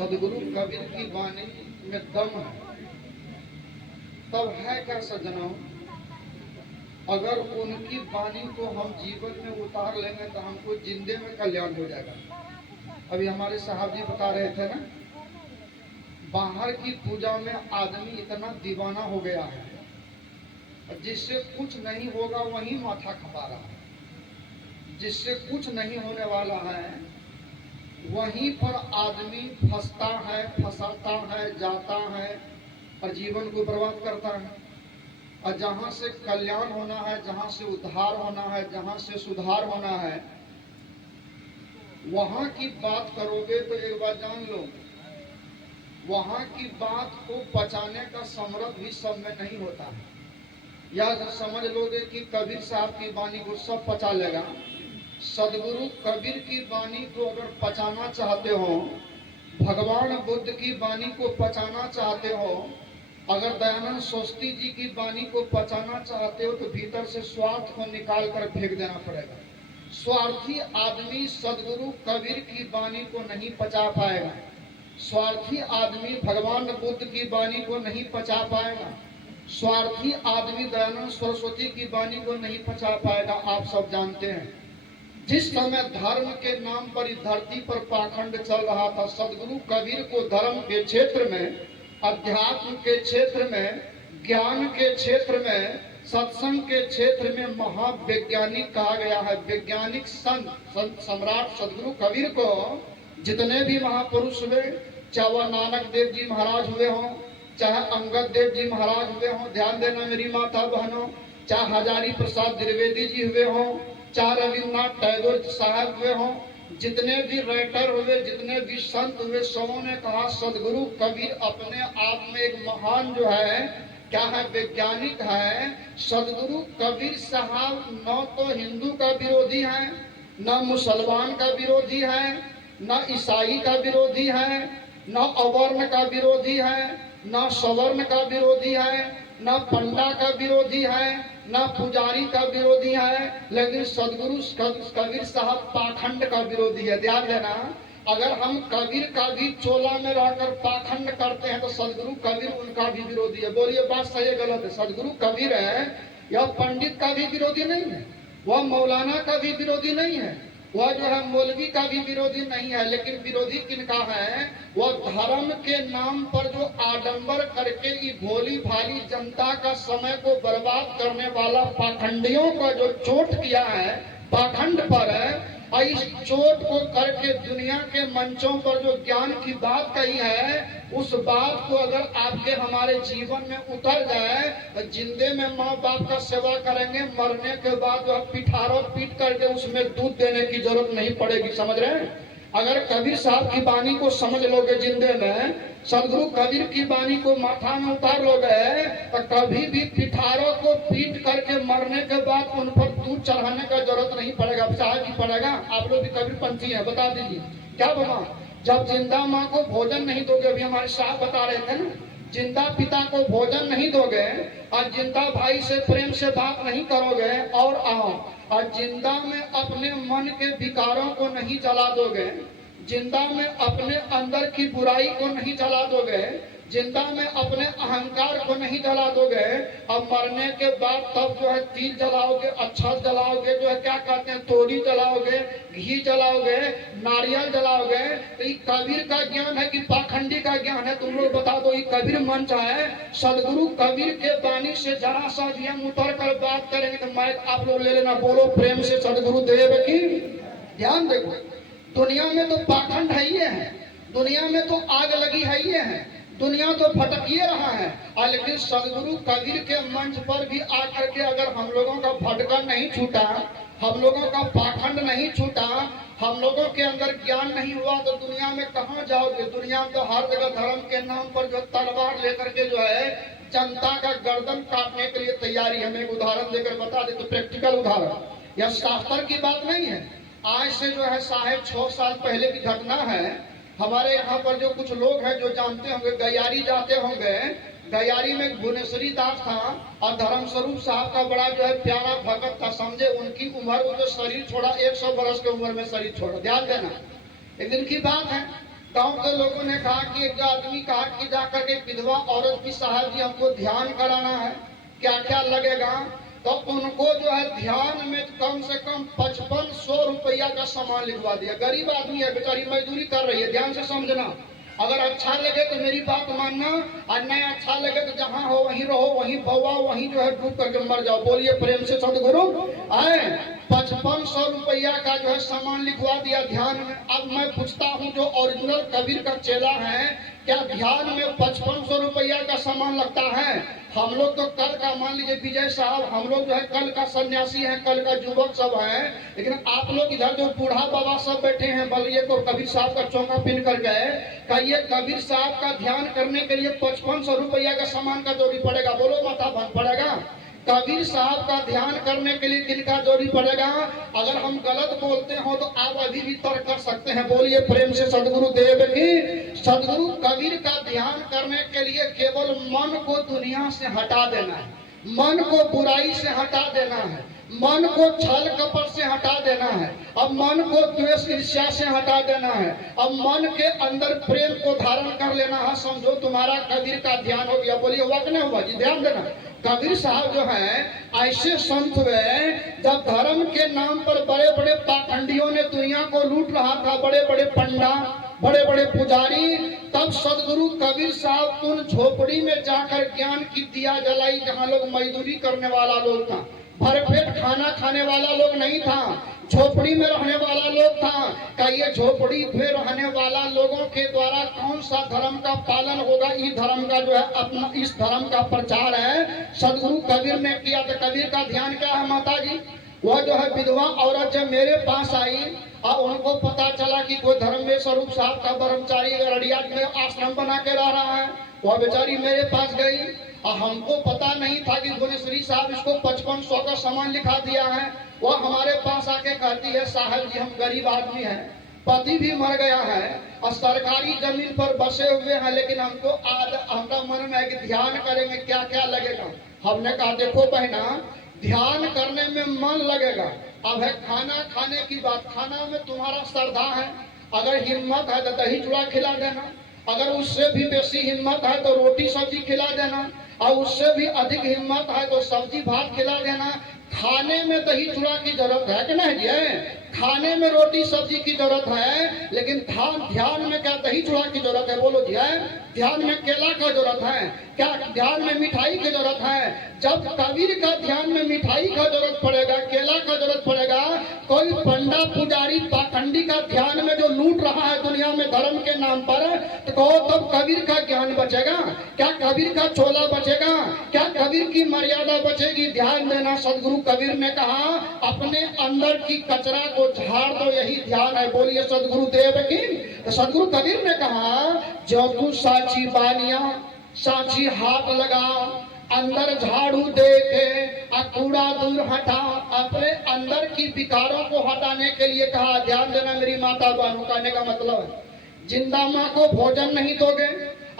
सदगुरु कबीर की वाणी में दम है, तब है क्या सज्जनों, अगर उनकी वाणी को हम जीवन में उतार लेंगे तो हमको जिंदे में कल्याण हो जाएगा। अभी हमारे साहब जी बता रहे थे ना, बाहर की पूजा में आदमी इतना दीवाना हो गया है, जिससे कुछ नहीं होगा वही माथा खपा रहा है, जिससे कुछ नहीं होने वाला है वहीं पर आदमी फंसता है, फंसाता है, जाता है और जीवन को बर्बाद करता है। और जहां से कल्याण होना है, जहां से उद्धार होना है, जहां से सुधार होना है, वहां की बात करोगे तो एक बात जान लो, वहां की बात को पचाने का समर्थ भी सब में नहीं होता है। या समझ लोगे कि कबीर साहब की वाणी को सब पचा लेगा। सदगुरु कबीर की वाणी को अगर पचाना चाहते हो, भगवान बुद्ध की वाणी को पचाना चाहते हो, अगर दयानंद सरस्वती जी की वाणी को पचाना चाहते हो, तो भीतर से स्वार्थ को निकाल कर फेंक देना पड़ेगा। स्वार्थी आदमी सदगुरु कबीर की वाणी को नहीं पचा पाएगा, स्वार्थी आदमी भगवान बुद्ध की वाणी को नहीं पचा पाएगा, स्वार्थी आदमी दयानंद सरस्वती की वाणी को नहीं पचा पाएगा। आप सब जानते हैं, जिस समय धर्म के नाम पर इस धरती पर पाखंड चल रहा था, सदगुरु कबीर को धर्म के क्षेत्र में, अध्यात्म के क्षेत्र में, ज्ञान के क्षेत्र में, सत्संग के क्षेत्र में महावैज्ञानिक कहा गया है। वैज्ञानिक संत सम्राट सदगुरु कबीर को जितने भी महापुरुष हुए, चाहे वह नानक देव जी महाराज हुए हों, चाहे अंगद देव जी महाराज हुए हों, ध्यान देना मेरी माता बहनों, चाहे हजारी प्रसाद द्विवेदी जी हुए हों, चाहे रविन्द्रनाथ टैगोर साहब हुए हों, जितने भी राइटर हुए, जितने भी संत हुए, सबों ने कहा सदगुरु कबीर अपने आप में एक महान जो है, क्या है, वैज्ञानिक है। सदगुरु कबीर साहब न तो हिंदू का विरोधी है, न मुसलमान का विरोधी है, न ईसाई का विरोधी है, न अवर्ण का विरोधी है, न सवर्ण का विरोधी है, न पंडा का विरोधी है, न पुजारी का विरोधी है, लेकिन सदगुरु कबीर साहब पाखंड का विरोधी है। ध्यान देना, अगर हम कबीर का भी चोला में रहकर पाखंड करते हैं तो सदगुरु कबीर उनका भी विरोधी है। बोलिए बात सही है गलत है? सदगुरु कबीर है, यह पंडित का भी विरोधी नहीं है, वह मौलाना का भी विरोधी नहीं है, वह जो है मौलवी का भी विरोधी नहीं है, लेकिन विरोधी किनका है? वह धर्म के नाम पर जो आडंबर करके ये भोली भाली जनता का समय को बर्बाद करने वाला पाखंडियों का जो चोट किया है पाखंड पर है, और इस चोट को करके दुनिया के मंचों पर जो ज्ञान की बात कही है, उस बात को अगर आपके हमारे जीवन में उतर जाए तो जिंदे में माँ बाप का सेवा करेंगे, मरने के बाद जो पिठारों पीट करके उसमें दूध देने की जरूरत नहीं पड़ेगी। समझ रहे हैं? अगर कबीर साहब की वाणी को समझ लोगे जिंदे में, सदगुरु कबीर की वाणी को माथा में उतार लोगे, तो कभी भी पिठारों को पीट करके मरने के बाद उन पर दूध चढ़ाने का जरूरत नहीं पड़ेगा। चाहे की पड़ेगा? आप लोग भी कबीर पंथी हैं, बता दीजिए क्या बाबा? जब जिंदा माँ को भोजन नहीं दोगे, अभी हमारे साहब बता रहे थे ना, जिंदा पिता को भोजन नहीं दोगे और जिंदा भाई से प्रेम से बात नहीं करोगे, और जिंदा में अपने मन के विकारों को नहीं जला दोगे, जिंदा में अपने अंदर की बुराई को नहीं जला दोगे, जिंदा में अपने अहंकार को नहीं जला दोगे, अब मरने के बाद तब जो है तिल जलाओगे, अक्षत जलाओगे, जो है क्या कहते हैं तोरी जलाओगे, घी जलाओगे, नारियल जलाओगे, तो ये कबीर का ज्ञान है कि पाखंडी का ज्ञान है? तुम लोग बता दो, ये कबीर मंच है। सदगुरु कबीर के वाणी से जरा सा भी हम उतर कर बात करेंगे तो मैं आप लोग ले लेना, बोलो प्रेम से सदगुरु देव की। ध्यान देखो, दुनिया में तो पाखंड है ही है, दुनिया में तो आग लगी है ही है, दुनिया तो भटकिए रहा है, लेकिन सदगुरु कबीर के मंच पर भी आकर के अगर हम लोगों का भटकन नहीं छूटा, हम लोगों का पाखंड नहीं छूटा, हम लोगों के अंदर ज्ञान नहीं हुआ, तो दुनिया में कहाँ जाओगे? दुनिया में तो हर जगह धर्म के नाम पर जो तलवार लेकर के जो है जनता का गर्दन काटने के लिए तैयारी है। मैं एक उदाहरण देकर बता दे, तो प्रैक्टिकल उदाहरण, यह शास्त्र की बात नहीं है, आज से जो है 6.5 साल पहले की घटना है। हमारे यहाँ पर जो कुछ लोग हैं जो जानते होंगे, गयारी जाते होंगे, गयारी में भुवनेश्वरी दास था और धर्म स्वरूप साहब का बड़ा जो है प्यारा भगत था, समझे? उनकी उम्र, वो जो शरीर छोड़ा 100 वर्ष की उम्र में शरीर छोड़ा। ध्यान देना, एक दिन की बात है, गांव के लोगों ने कहा कि एक आदमी कहा कि जाकर के विधवा औरत की साहब जी हमको ध्यान कराना है, क्या क्या लगेगा। तो उनको जो है ध्यान में कम से कम 5500 रुपया का सामान लिखवा दिया। गरीब आदमी है, बेचारी मजदूरी कर रही है, ध्यान से समझना। अगर अच्छा लगे तो मेरी बात मानना, और नहीं अच्छा लगे तो जहां हो वहीं रहो, वहीं भवा, वहीं जो है डूब करके मर जाओ। बोलिए प्रेम से सदगुरु आए। 5500 रुपया का जो है सामान लिखवा दिया ध्यान में। अब मैं पूछता हूँ, जो ओरिजिनल कबीर का चेला है, क्या ध्यान में 5500 रुपया का सामान लगता है? हम लोग तो कल का, मान लीजिए विजय साहब, हम लोग जो है कल का सन्यासी है, कल का युवक सब है, लेकिन आप लोग इधर जो बूढ़ा बाबा सब बैठे हैं बलिए को कबीर साहब का चौका पिन कर गए, का ये कबीर साहब का ध्यान करने के लिए 5500 रुपया का सामान का जरूरी पड़ेगा? बोलो, माथा भंग पड़ेगा। कबीर साहब का ध्यान करने के लिए किनका जरूरी पड़ेगा? अगर हम गलत बोलते हो तो आप अभी भी तर्क कर सकते हैं। बोलिए प्रेम से सदगुरु देव की। सदगुरु कबीर का ध्यान करने के लिए केवल मन को दुनिया से हटा देना है, मन को बुराई से हटा देना है, मन को छल कपट से हटा देना है, अब मन को द्वेष ईर्ष्या से हटा देना है, अब मन के अंदर प्रेम को धारण कर लेना है। समझो तुम्हारा कबीर का ध्यान हो गया। बोलिए हुआ कि नहीं हुआ जी? ध्यान देना। कबीर साहब जो है ऐसे संत हुए, जब धर्म के नाम पर बड़े बड़े पाखंडियों ने दुनिया को लूट रहा था, बड़े बड़े पंडा, बड़े बड़े पुजारी, तब सदगुरु कबीर साहब उन झोपड़ी में जाकर ज्ञान की दिया जलाई, जहाँ लोग मजदूरी करने वाला लोग था, भरपेट खाना खाने वाला लोग नहीं था, झोपड़ी में रहने वाला लोग था। का ये झोपड़ी में रहने वाला लोगों के द्वारा कौन सा धर्म का पालन होगा? इस धर्म का जो है अपना, इस धर्म का प्रचार है सदगुरु कबीर ने किया। तो कबीर का ध्यान क्या है माता जी? वह जो है विधवा औरत जब मेरे पास आई और उनको पता चला कि कोई धर्म में स्वरूप साहब का ब्रह्मचारी अररिया में आश्रम बना के रह रहा है, वह बेचारी मेरे पास गई और हमको पता नहीं था कि भुवनेश्वरी साहब इसको 5500 का सामान लिखा दिया है। वह हमारे पास आके कहती है, साहब जी हम गरीब आदमी हैं, पति भी मर गया है और सरकारी जमीन पर बसे हुए हैं, लेकिन हमको हमारा मन में है कि ध्यान करेंगे, क्या क्या लगेगा। हमने कहा देखो बहना, ध्यान करने में मन लगेगा, अब है खाना खाने की बात। खाना में तुम्हारा श्रद्धा है, अगर हिम्मत है तो दही चूड़ा खिला देना, अगर उससे भी बेसी हिम्मत है तो रोटी सब्जी खिला देना, और उससे भी अधिक हिम्मत है तो सब्जी भात खिला देना। खाने में दही चूड़ा की जरूरत है कि नहीं है? खाने में रोटी सब्जी की जरूरत है, लेकिन ध्यान में क्या दही चूड़ा की जरूरत है? बोलो जी है। ध्यान में केला का जरूरत है क्या? ध्यान में मिठाई की जरूरत है। जब कबीर का ध्यान में मिठाई का जरूरत पड़ेगा, केला का जरूरत पड़ेगा, कोई पंडा पुजारी पाखंडी का ध्यान में जो लूट रहा है दुनिया में धर्म के नाम पर, तो कहो तब कबीर का ज्ञान बचेगा क्या? कबीर का चोला बचेगा क्या? कबीर की मर्यादा बचेगी? ध्यान देना। सदगुरु कबीर ने कहा अपने अंदर की कचरा को झाड़ दो, यही ध्यान है। बोलिए सदगुरु देव की। तो सदगुरु कबीर ने कहा, जो तू साची बानिया, साची हाथ लगा, अंदर झाड़ू दे के कूड़ा दूर हटा, अपने अंदर की विकारों को हटाने के लिए कहा। ध्यान देना मेरी माता बहनों, कहने का मतलब है जिंदा माँ को भोजन नहीं दोगे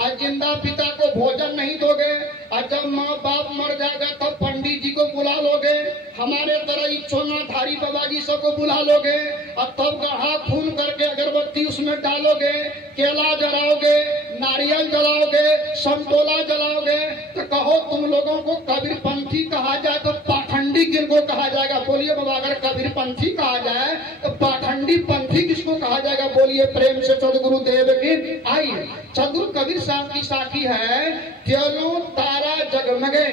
और जिंदा पिता को भोजन नहीं दोगे, और जब माँ बाप मर जाएगा तब पंडित जी को बुला लोगे, हमारे तरह चोनाधारी बाबा जी सबको बुला लोगे, और तब गढ़ा खून करके अगरबत्ती उसमें डालोगे, केला जलाओगे, नारियल जलाओगे, संतोला जलाओगे। तो कहो तुम लोगों को कबीरपंथी कहा जाए तो पाखंडी किनको कहा जाएगा? बोलिए बाबा, अगर कबीरपंथी कहा जाए तो पाखंडी पंथी किसको कहा जाएगा? बोलिए प्रेम से सदगुरु देव की। आइए, सदगुरु कबीर साहब की साखी है, त्यों तारा जगमगे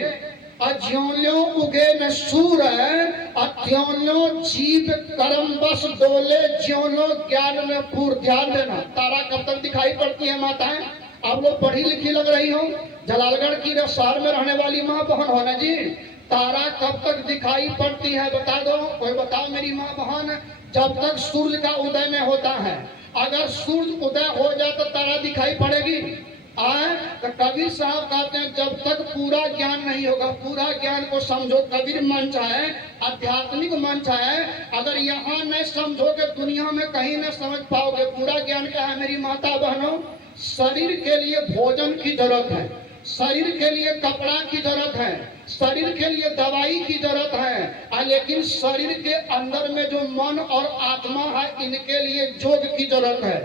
अज्यों उगे न सूर, अत्यों जीव कर्म बस डोले, ज्यों ज्ञान में पूर। ध्यान देना। तारा कब तक दिखाई पड़ती है माताएं? आप लोग पढ़ी लिखी लग रही हो, जलालगढ़ की शहर में रहने वाली माँ बहन हो ना जी। तारा कब तक दिखाई पड़ती है बता दो, कोई बताओ मेरी माँ बहन। जब तक सूर्य का उदय नहीं होता है। अगर सूर्य उदय हो जाए तो तारा दिखाई पड़ेगी। तो कबीर साहब कहते हैं जब तक पूरा ज्ञान नहीं होगा, पूरा ज्ञान को समझो। कबीर मंच है, आध्यात्मिक मंच है, अगर यहाँ नहीं समझोगे दुनिया में कहीं न समझ पाओगे। पूरा ज्ञान क्या है मेरी माता बहनों? शरीर के लिए भोजन की जरूरत है, शरीर के लिए कपड़ा की जरूरत है, शरीर के लिए दवाई की जरूरत है, लेकिन शरीर के अंदर में जो मन और आत्मा है इनके लिए योग की जरूरत है।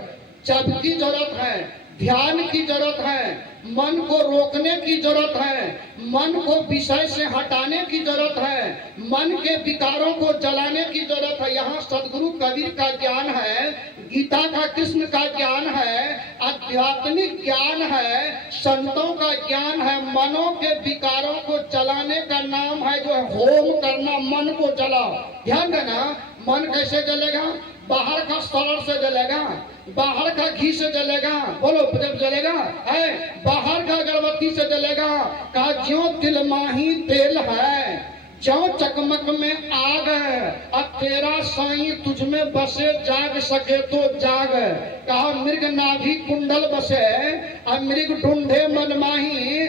जप की जरूरत है, ध्यान की जरूरत है, मन को रोकने की जरूरत है, मन को विषय से हटाने की जरूरत है, मन के विकारों को जलाने की जरूरत है। यहाँ सदगुरु कबीर का ज्ञान है, गीता का कृष्ण का ज्ञान है, आध्यात्मिक ज्ञान है, संतों का ज्ञान है। मनों के विकारों को जलाने का नाम है जो है होम करना, मन को जलाओ। ध्यान देना, मन कैसे जलेगा? बाहर का सलर से जलेगा, बाहर का घी से जलेगा, बोलो जब जलेगा है, बाहर का अगरबत्ती से जलेगा। का ज्यों तिलमाही तेल है, ज्यों चकमक में आग है, अब तेरा साईं तुझ में बसे, जाग सके तो जाग। कहा मृग नाभि कुंडल बसे, अब मृग ढूंढे मन माही,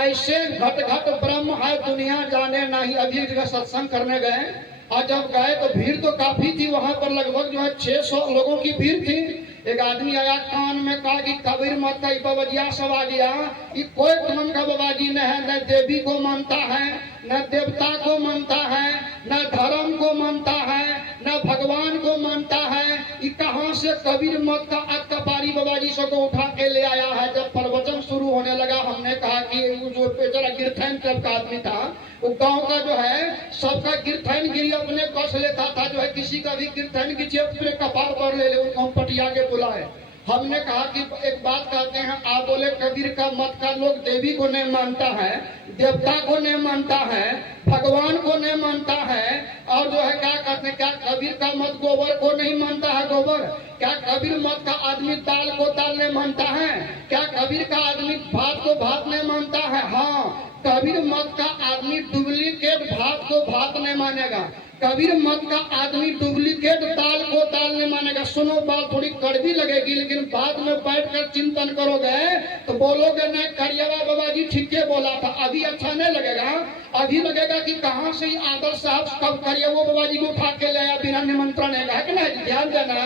ऐसे घट घट ब्रह्म है दुनिया जाने नहीं। अभी एक जगह सत्संग करने गए, और जब गए तो भीड़ तो काफी थी, वहां पर लगभग जो है 600 लोगों की भीड़ थी। एक आदमी आया, कान में कहा कि कबीर मत का बबजिया सब आ गया, ये कोई मन का बाबाजी न है, न देवी को मानता है, न देवता को मानता है, न धर्म को मानता है, न भगवान को मानता है। ये कहाँ से कबीर मत का अक्कपारी बाबाजी सबको उठा के ले आया है। जब प्रवचन शुरू होने लगा, हमने कहा कि वो जो बेचारा गिरथैन टाइप का आदमी था, वो गांव का जो है सबका गिरथैन गिरी अपने कस लेता था, जो है किसी का भी गिरथैन की जेब पूरे कपार पर ले उनको पटिया के बुलाए। हमने कहा कि एक बात कहते हैं, आप बोले कबीर का मत का लोग देवी को नहीं मानता है, देवता को नहीं मानता है, भगवान को नहीं मानता है, और जो है क्या कहते हैं, क्या कबीर का मत गोबर को नहीं मानता है गोबर? क्या कबीर मत का आदमी दाल को दाल नहीं मानता है? क्या कबीर का आदमी भात को भात नहीं मानता है? हाँ, कबीर मत का आदमी डुप्लीकेट भात को भात नहीं मानेगा, कबीर मत का आदमी डुप्लीकेट दाल को दाल नहीं मानेगा। सुनो, बात थोड़ी कड़वी लगेगी, लेकिन बाद में बैठकर चिंतन करोगे तो बोलोगे नहीं करियावा बाबाजी ठीक है बोला था। अभी अच्छा नहीं लगेगा, अभी लगेगा कि कहाँ से आदर्श साहब कब करियावा बाबाजी को उठा के लाया बिना निमंत्रण है कि नहीं? ध्यान देना,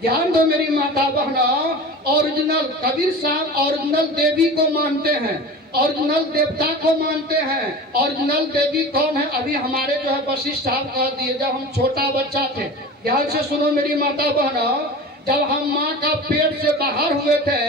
ध्यान दो मेरी माता बहनों। ओरिजिनल कबीर साहब ओरिजिनल देवी को मानते हैं, ओरिजिनल देवता को मानते हैं। ओरिजिनल देवी कौन है? अभी हमारे जो है वशिष्ठ साहब कह दिए, जब हम छोटा बच्चा थे, ध्यान से सुनो मेरी माता बहनों, जब हम माँ का पेट से बाहर हुए थे,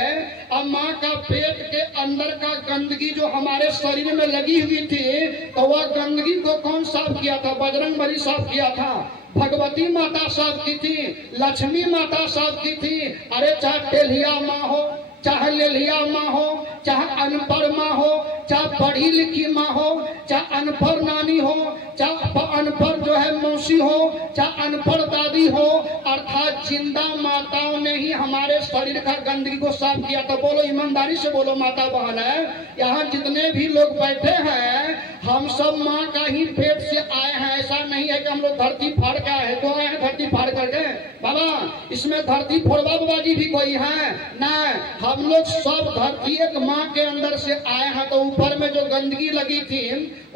अब माँ का पेट के अंदर का गंदगी जो हमारे शरीर में लगी हुई थी, तो वह गंदगी को कौन साफ किया था? बजरंगबली साफ किया था, भगवती माता साफ की थी, लक्ष्मी माता साफ की थी। अरे चाहे टेलिया माँ हो, चाहे लेलिया माँ हो, चाहे अनपढ़ माँ हो, चाहे पढ़ी लिखी माँ हो, चाहे अनपढ़ नानी हो, चाहे अनपढ़ जो है मौसी हो, चाहे अनपढ़ दादी हो, अर्थात जिंदा माताओं ने ही हमारे शरीर का गंदगी को साफ किया। तो बोलो ईमानदारी से बोलो माता बहन है, यहाँ जितने भी लोग बैठे हैं हम सब माँ का ही पेट से आए हैं। ऐसा नहीं है कि हम लोग धरती फाड़ के आए हैं, तो आए हैं धरती फाड़ करके बाबा, इसमें धरती फोड़वा बाबाजी भी कोई है ना? हम लोग सब धरती एक माँ के अंदर से आए हैं। तो ऊपर में जो गंदगी लगी थी,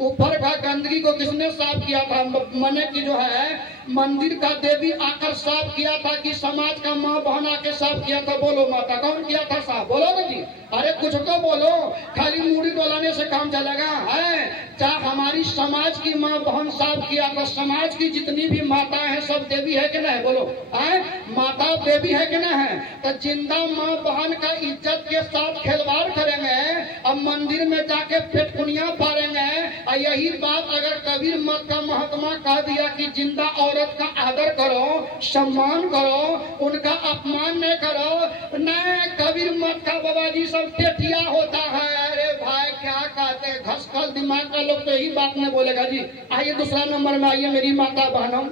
ऊपर का गंदगी को किसने साफ किया था? मने की जो है मंदिर का देवी आकर साफ किया था कि समाज का माँ बहन आके साफ किया था? बोलो माता, कौन किया था साफ? बोलो ना जी, अरे कुछ तो बोलो, खाली मूड़ी डोलाने से काम चलेगा है? चाहे हमारी समाज की माँ बहन साफ किया था। समाज की जितनी भी माता है सब देवी है कि नहीं? बोलो है, माता देवी है कि नहीं है? तो जिंदा माँ बहन का इज्जत के साथ खिलवाड़ करेंगे, अब मंदिर में जाके पेटकुनिया पारेंगे। और यही बात अगर कबीर मत का महात्मा कह दिया कि जिंदा औरत का आदर करो, सम्मान करो, उनका अपमान नहीं करो, नहीं कबीर मत का बाबाजी सब टेटिया होता है। अरे भाई क्या कहते हैं, घसकल दिमाग का लोग तो यही बात नहीं बोलेगा जी। आइए दूसरा नंबर में आइए मेरी माता बहनों,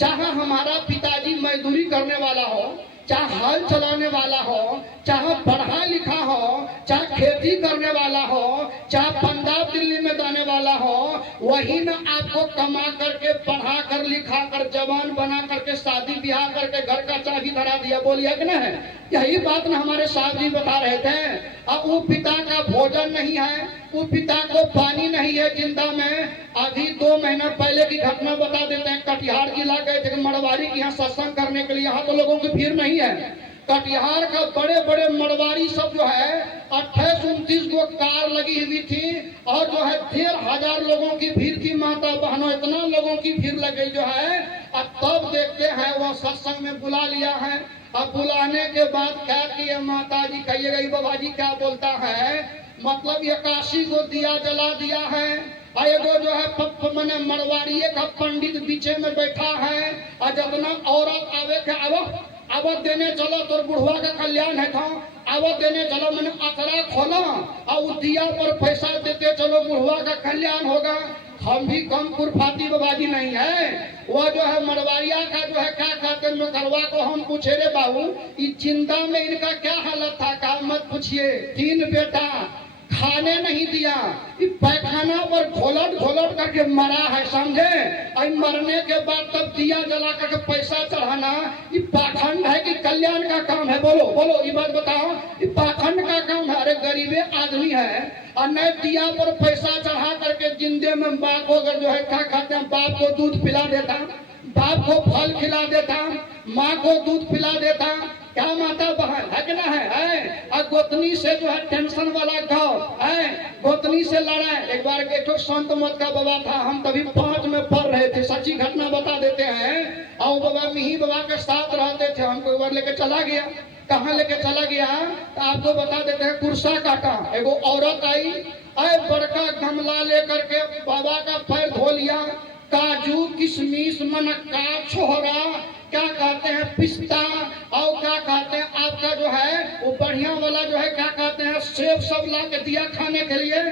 चाहे हमारा पिताजी मजदूरी करने वाला हो, चाहे हल चलाने वाला हो, चाहे पढ़ा लिखा हो, चाहे खेती करने वाला हो, चाहे पंजाब दिल्ली में जाने वाला हो, वही ना आपको कमा करके पढ़ा कर लिखा कर जवान बना करके शादी ब्याह करके घर का चाबी धरा दिया। बोलिए कि नहीं? यही बात ना हमारे साहब जी बता रहे थे। अब वो पिता का भोजन नहीं है, वो पिता को पानी नहीं है जिंदा में। अभी 2 महीना पहले की घटना बता देते हैं। कटिहार जिला गए थे मड़वारी के यहाँ सत्संग करने के लिए, यहाँ तो लोगों की भीड़ नहीं है। कटिहार का बड़े बड़े मड़वारी सब जो है 28-29 गो कार लगी हुई थी, और जो है 15,000 लोगों की भीड़ थी। माता बहनों, इतना लोगों की भीड़ लग गई जो है अब तब देखते हैं वह सत्संग में बुला लिया है। अब बुलाने के बाद क्या किए माता जी, कहिएगा ये बाबा जी क्या बोलता है, मतलब ये काशी को दिया जला दिया है, एगो जो है मने मरवाड़िए का पंडित बीचे में बैठा है, और जितना औरत आवे के आवत देने चलो तो बुढ़वा का कल्याण है था, आवत देने चलो मैंने अतरा खोला और दिया पर पैसा देते चलो बुढ़वा का कल्याण होगा। हम भी कम कुरफाती बाबाजी नहीं है। वो जो है मरवाड़िया का जो है क्या कहते हैं नौकरवा को हम पूछे रे बाबू इस चिंता में इनका क्या हालत था, का मत पूछिए, 3 बेटा खाने नहीं दिया, पैखाना पर घोलट करके मरा है, समझे। और मरने के बाद तब दिया जला करके पैसा चढ़ाना ये पाखंड है कि कल्याण का काम है? बोलो बोलो ये बात बताओ, ये पाखंड का काम है? अरे गरीबे आदमी है और न दिया पर पैसा चढ़ा करके जिंदे में बाप को अगर जो है क्या खाते हैं, बाप को दूध पिला देता, बाप को फल खिला देता, माँ को दूध पिला देता, क्या माता बहन है कि ना है? और गोतनी से जो है टेंशन वाला गाँव है, गोतनी से लड़ा। एक बार एक संत मत का बाबा था, हम तभी 5 में पढ़ रहे थे, सच्ची घटना बता देते हैं। और बाबा मिही बाबा के साथ रहते थे, हमको एक बार लेके चला गया। कहाँ लेके चला गया तो आपको बता देते हैं, कुर्सा काटा, एगो औरत आई, बड़का गमला लेकर के बाबा का पैर धो लिया, काजू किशमिश मनक्का छोहरा क्या कहते हैं पिस्ता और क्या कहते हैं आपका जो है वो बढ़िया वाला जो है क्या कहते हैं सेब सब ला के दिया खाने के लिए।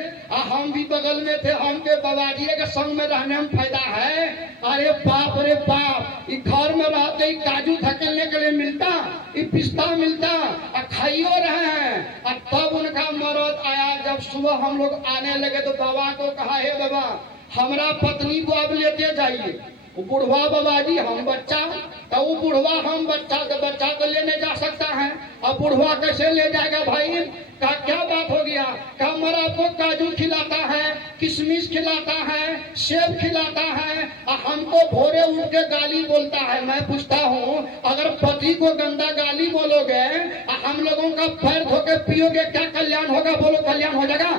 हम भी बगल में थे, हमके बाबाजी के संग में रहने में फायदा है। अरे बाप रे बाप, ये घर में रहते ही काजू धकेलने के लिए मिलता, ये पिस्ता मिलता और खाइयो रहे हैं। और तब उनका मरद आया, जब सुबह हम लोग आने लगे तो बाबा को कहा, हे बाबा हमारा पत्नी को अब लेते जाइए। वो बुढ़वा बाबाजी हम बच्चा, तो वो बुढ़वा हम बच्चा, तो बच्चा तो लेने जा सकता है, अब बुढ़वा कैसे ले जाएगा भाई? का क्या बात हो गया? कमर आपको काजू खिलाता है, किशमिश खिलाता है, सेब खिलाता है, और हमको भोरे उठ के गाली बोलता है। मैं पूछता हूँ, अगर पति को गंदा गाली बोलोगे और हम लोगों का पैर धो के पियोगे, क्या कल्याण होगा? बोलो कल्याण हो जाएगा?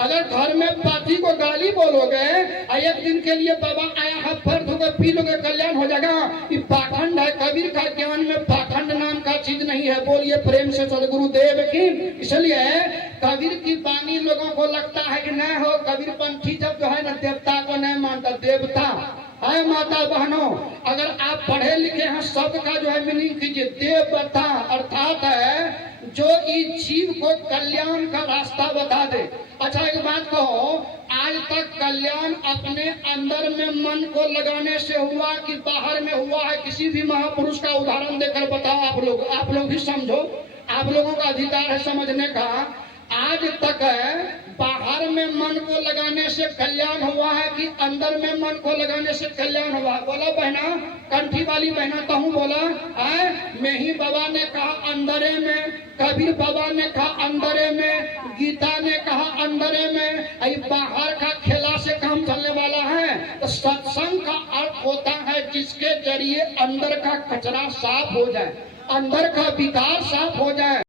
अगर घर में पति को गाली बोलोगे और एक दिन के लिए बाबा आया है पैर धो के पी लोगे, कल्याण हो जाएगा? ये पाखंड है। कबीर का ज्ञान में पाखंड नाम का चीज नहीं है। बोलिए प्रेम से सदगुरुदेव की। इसलिए कबीर की वाणी लोगों को लगता है कि न हो, कबीर पंथी जब जो है ना देवता को नहीं मानता, देवता है। माता बहनों, अगर आप पढ़े लिखे हैं, शब्द का जो है मीनिंग कीजिए। देवता अर्थात है जो इस जीव को कल्याण का रास्ता बता दे। अच्छा एक बात कहो, आज तक कल्याण अपने अंदर में मन को लगाने से हुआ कि बाहर में हुआ है? किसी भी महापुरुष का उदाहरण देकर बताओ। आप लोग भी समझो, आप लोगों का अधिकार है समझने का। आज तक बाहर में मन को लगाने से कल्याण हुआ है कि अंदर में मन को लगाने से कल्याण हुआ? बोला बहना, कंठी वाली बहना कहूँ बोला है। मेही बाबा ने कहा अंदरे में, कबीर बाबा ने कहा अंदरे में, गीता ने कहा अंदरे में। बाहर का खेला से काम चलने वाला है। तो सत्संग का अर्थ होता है जिसके जरिए अंदर का कचरा साफ हो जाए, अंदर का विकार साफ हो जाए।